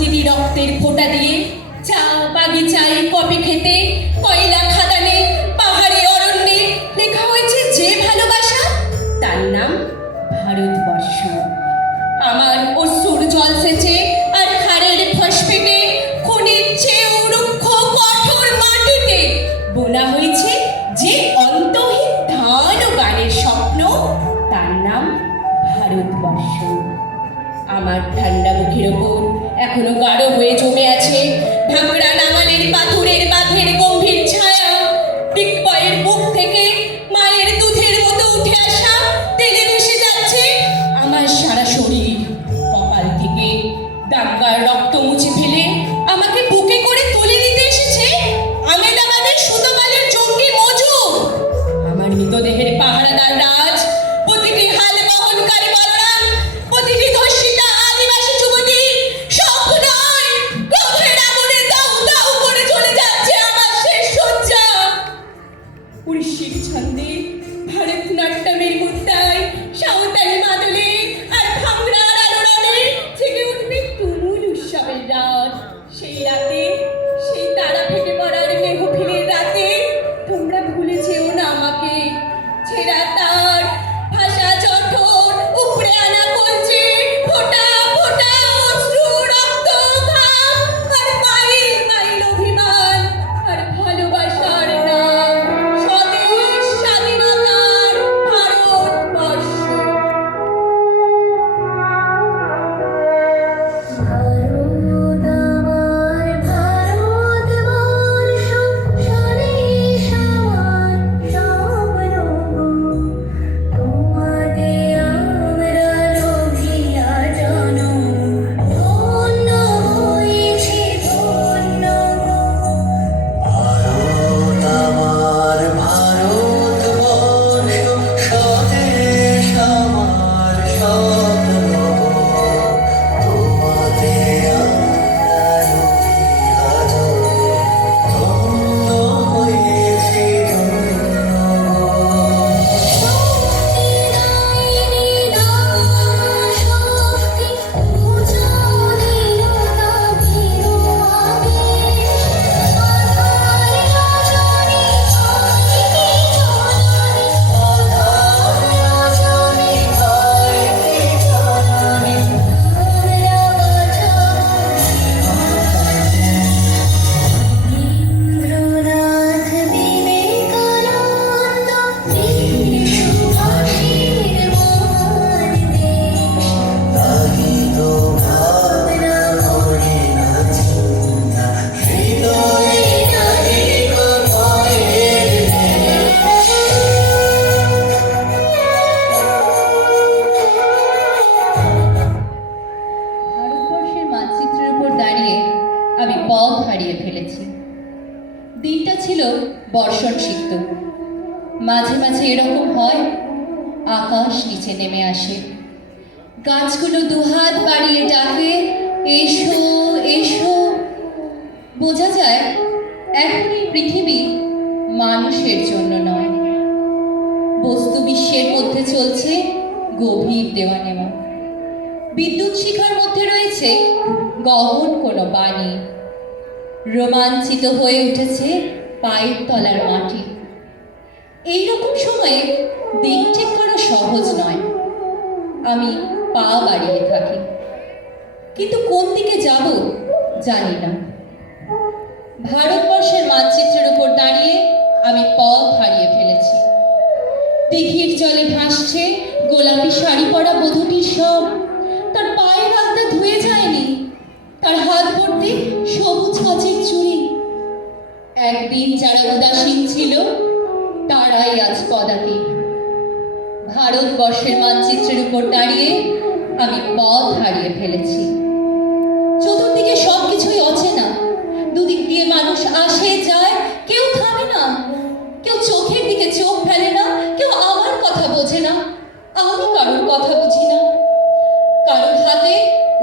প্রতিটি রক্তের ফোঁটা দিয়ে, চা বাগিচায় কফি খেতে, কয়লা খাদানে, পাহাড়ে অরণ্যে লেখা হয়েছে যে ভালোবাসা, তার নাম ভারতবর্ষ। আমার অশ্রুর জল সেচে আর খাড়ের ফসফেটে, খনির চেয়েও রুক্ষ কঠোর মাটিতে বোনা হয়েছে যে অন্তহীন ধান ও গানের স্বপ্ন, তার নাম ভারতবর্ষ। আমার ঠান্ডা মুখের ওপর এখনো গাঢ় হয়ে জমে আছে ভাঙড়া নাঙলের পাথরের বাঁধের গম্ভীর ছায়া। ডিগবয়ের বুক থেকে মায়ের দুধের মতো উঠে আসা তেলে ভেসে যাচ্ছে আমার সারা শরীর। কপাল থেকে দাঙ্গার রক্ত মুছে ফেলে আমাকে বুকে করে তুলে নিতে এসেছে আমেদাবাদের সুতোকালের জঙ্গি মজুর। আমার মৃতদেহের পাহারাদার রাজ, প্রতিটি হাল বহনকারী বলরাম, প্রতিটি ধর্ষিতা আদিবাসী যুবতী সব নয়, ক্রোধের আগুনে দাউ দাউ করে চলে যাচ্ছে আমার শেষ শয্যা। উড়িষ্যির ছন্দে, ভারতনাট্যমের মুদ্রায়, সাঁওতালি মাদলে আর ভাঙড়ার আলোড়নে জেগে উঠবে তুমুল উৎসবের রাত। সেই রাতে, সেই তারা ফেটে পড়ার মেহফিলের রাতে তোমরা ভুলে যেও না আমাকে। ছেঁড়া তার, ভাষা জঠর, উপড়ে আনা কলচে, ফোঁটা ফোঁটা অশ্রু, রক্ত, ঘাম আর মাইল মাইল অভিমান আর ভালোবাসার নাম স্বদেশ, স্বাধীনতার ভারতবর্ষ। আমি পথ হারিয়ে ফেলেছি। দিনটা ছিল বর্ষণ সিক্ত। মাঝে মাঝে এরকম হয়, আকাশ নিচে নেমে আসে, গাছগুলো দুহাত বাড়িয়ে ডাকে, এসো এসো। বোঝা যায় এখন এই পৃথিবী মানুষের জন্য নয়, বস্তু বিশ্বের মধ্যে চলছে গভীর দেওয়া নেওয়া। বিদ্যুৎ শিখার মধ্যে রয়েছে গহন কোনো বাণী। রোমাঞ্চিত হয়ে উঠেছে পায়ের তলার মাটি। এইরকম সময়ে দিক ঠিক করা সহজ নয়। আমি পা বাড়িয়ে থাকি, কিন্তু কোন দিকে যাব জানি না। ভারতবর্ষের মানচিত্রের উপর দাঁড়িয়ে আমি পথ হারিয়ে ফেলেছি। দিঘির জলে ভাসছে গোলাপি শাড়ি পরা বধূটির সব। তার পায়ের আলতা ধুয়ে যায়নি, তার হাত ভর্তি সবুজ কাচের চুড়ি। একদিন যারা উদাসীন ছিল তারাই আজ পদাতি। ভারতবর্ষের মানচিত্রের উপর দাঁড়িয়ে আমি পথ হারিয়ে ফেলেছি। চতুর্দিকে সবকিছুই অচেনা। দুদিক দিয়ে মানুষ আসে যায়, কেউ থামে না, কেউ চোখের দিকে চোখ ফেলে না, কেউ আমার কথা বোঝে না, আমি কারোর কথা বুঝি না। কারোর হাতে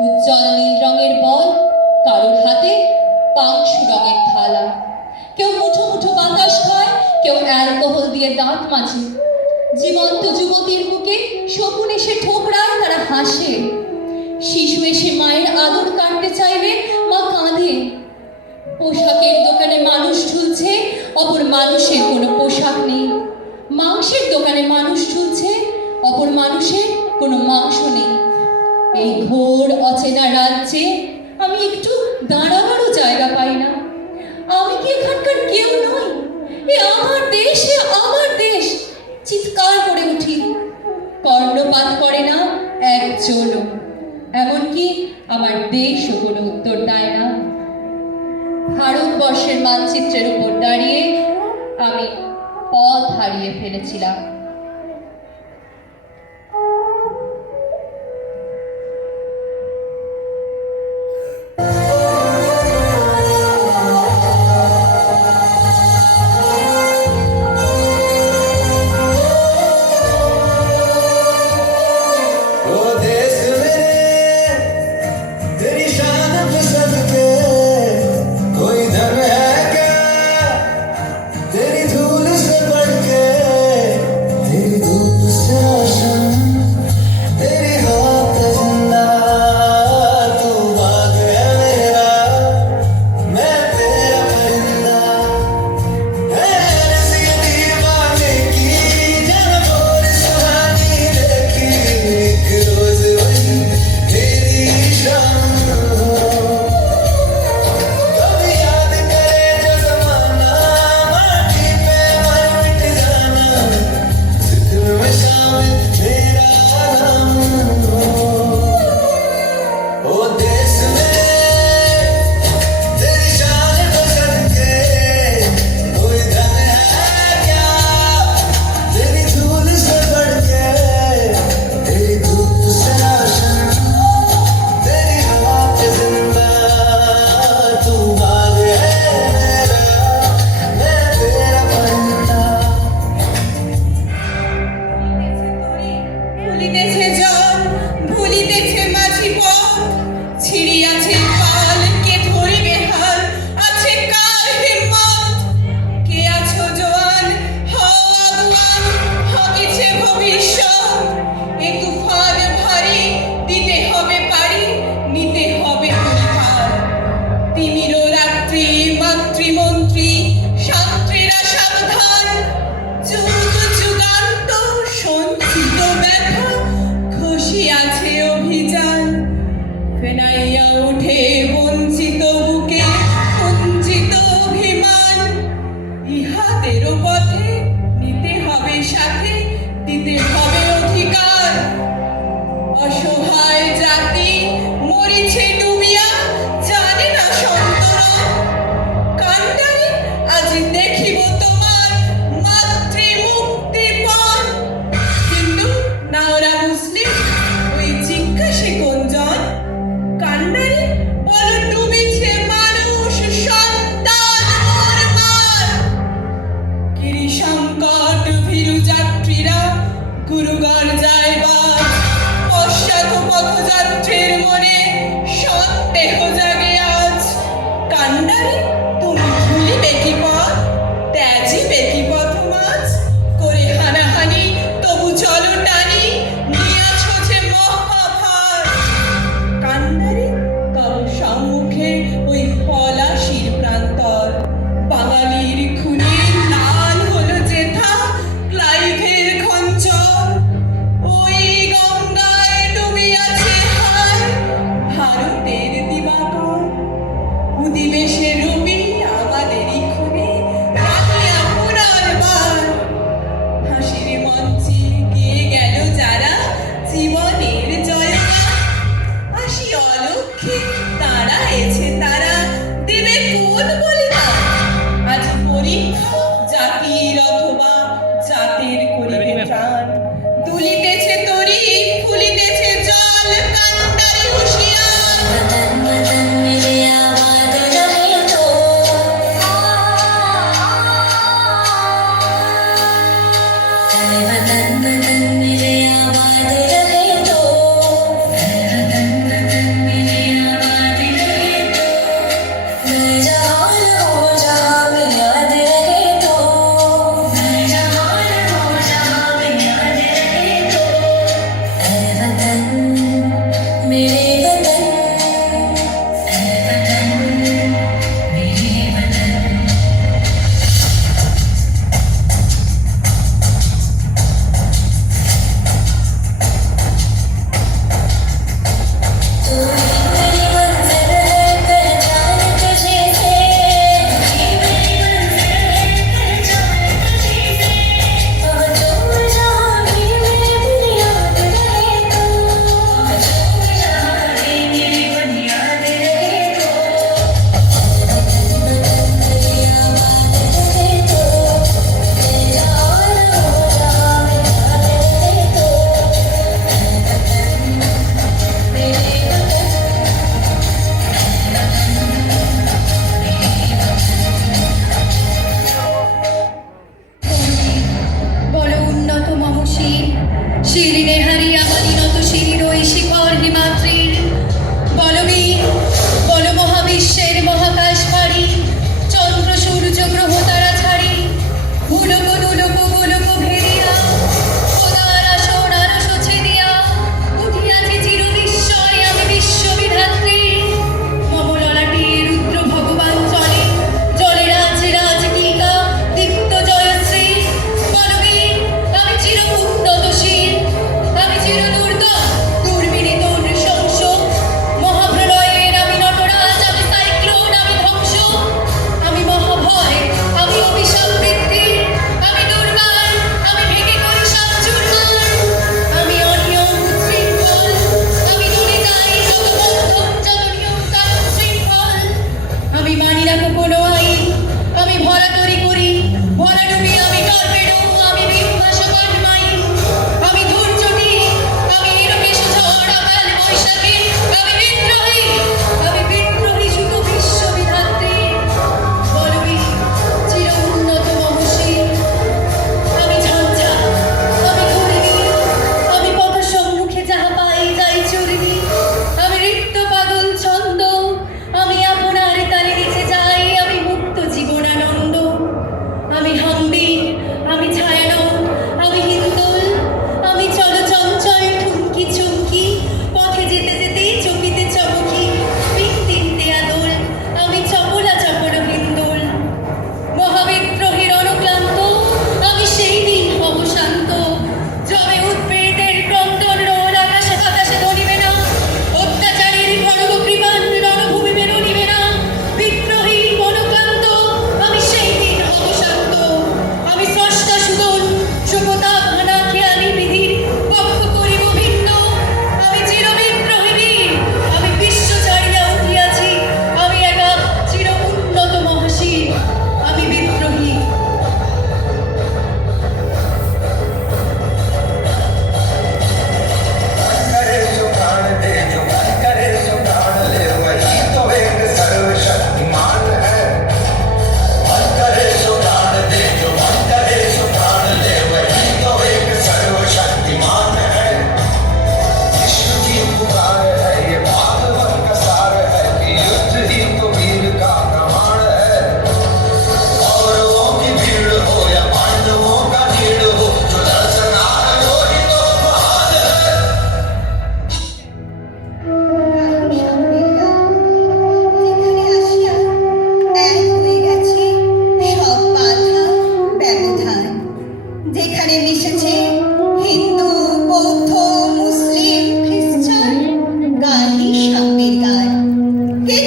উজ্জ্বল নীল রঙের বল, কারোর হাতে পাংশু রঙের থালা। কেউ মুঠো মুঠো বাতাস খায়, কেউ অ্যালকোহল দিয়ে দাঁত মাজে। জীবন্ত যুবতীর বুকে শকুন এসে ঠোকরায়, তারা হাসে। শিশু এসে মায়ের আদর কাটতে চাইলে মানুষের কোনো পোশাক নেই, মাংসের দোকানে মানুষ ঝুলছে, অপর মানুষের কোনো মাংস নেই। এই ঘোর অচেনা রাজ্যে আমি একটু দাঁড়াবারও জায়গা পাই না। আমি কি এখানকার কেউ নই? এ আমার দেশ, এ আমার দেশ, চিৎকার করে উঠি। কর্ণপাত করে না একজনও, এমনকি আমার দেশও কোনো উত্তর দেয় না। ভারতবর্ষের মানচিত্রের উপর দাঁড়িয়ে আমি পথ হারিয়ে ফেলেছিলাম। ফেনাইয়া উঠে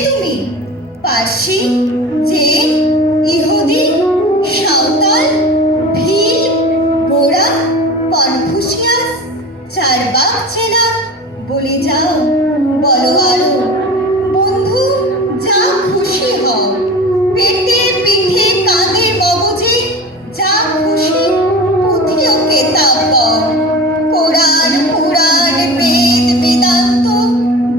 তুমি? পার্সি, জেন, ইহুদি, সাঁওতাল, ভিল, গোরা, কনফুসিয়াস, চারবাক চেনা? বলে যাও, বলো আরো। বন্ধু, যা খুশি হও, পেটে পিঠে কাঁধে মগজে, যা খুশি পুঁথি ও কেতাব বল। কোরআন, পুরাণ, বেদ, বেদান্ত,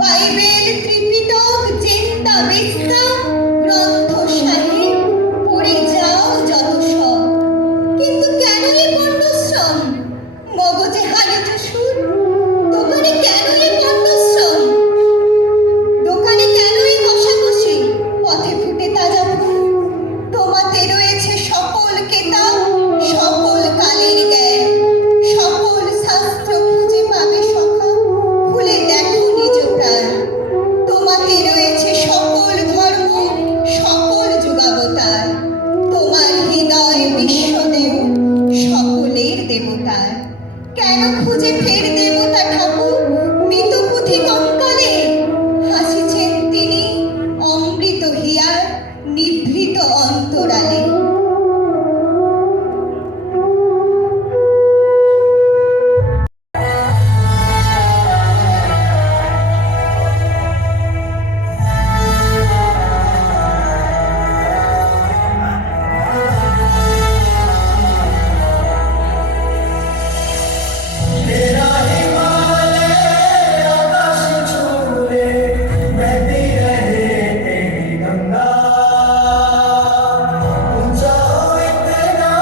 বাইবেল, ত্রিপিটক, চিন্তা, বিস্তা, গ্রন্থ সাহেব, পড়ে যাও যত সব। কিন্তু কেন এই বর্ণশ্রম? মগজে হানিত সুর, দোকানে কেন এই বর্ণশ্রম? দোকানে কেন এই কষাকষি, পথে ফুটে তাজা ফুল? তোমাতে রয়েছে সকল কেতাব, সকল কালের জ্ঞান, সকল শাস্ত্র খুঁজে পাবে সখা, খুলে দেখো নিজ প্রাণ। তোমাতে রয়েছে সকল ধর্ম, সকল যুগাবতার, তোমার হৃদয় বিশ্বদেব, সকলের দেবতার। কেন খুঁজে ফের দেবতা ঠাকুর মৃত পুঁথি কঙ্কালে? হাসিছেন তিনি অমৃত হিয়ার নিভৃত অন্তরালে। तेरा हिमालय आकाश छूले बहती रहे तेरी गंगा ऊंचा हो इतना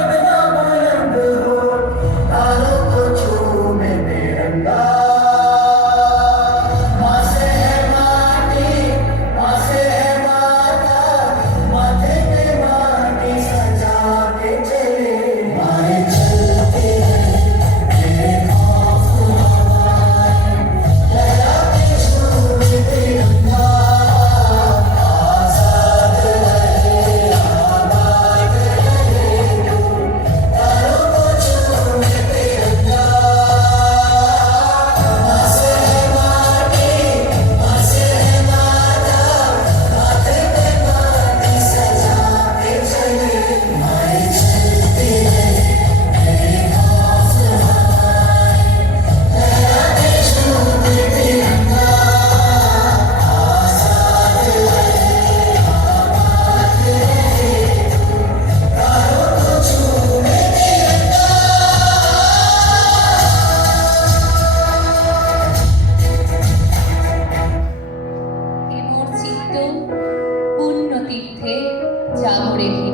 इतना बुलंद हो तारों को छूमे तिरंगा माँ से है माटी माँ से है माता माथे पे माटी सजा के चले माए चलते হে মোর চিত্ত পুণ্য তীর্থে যাব রেখে।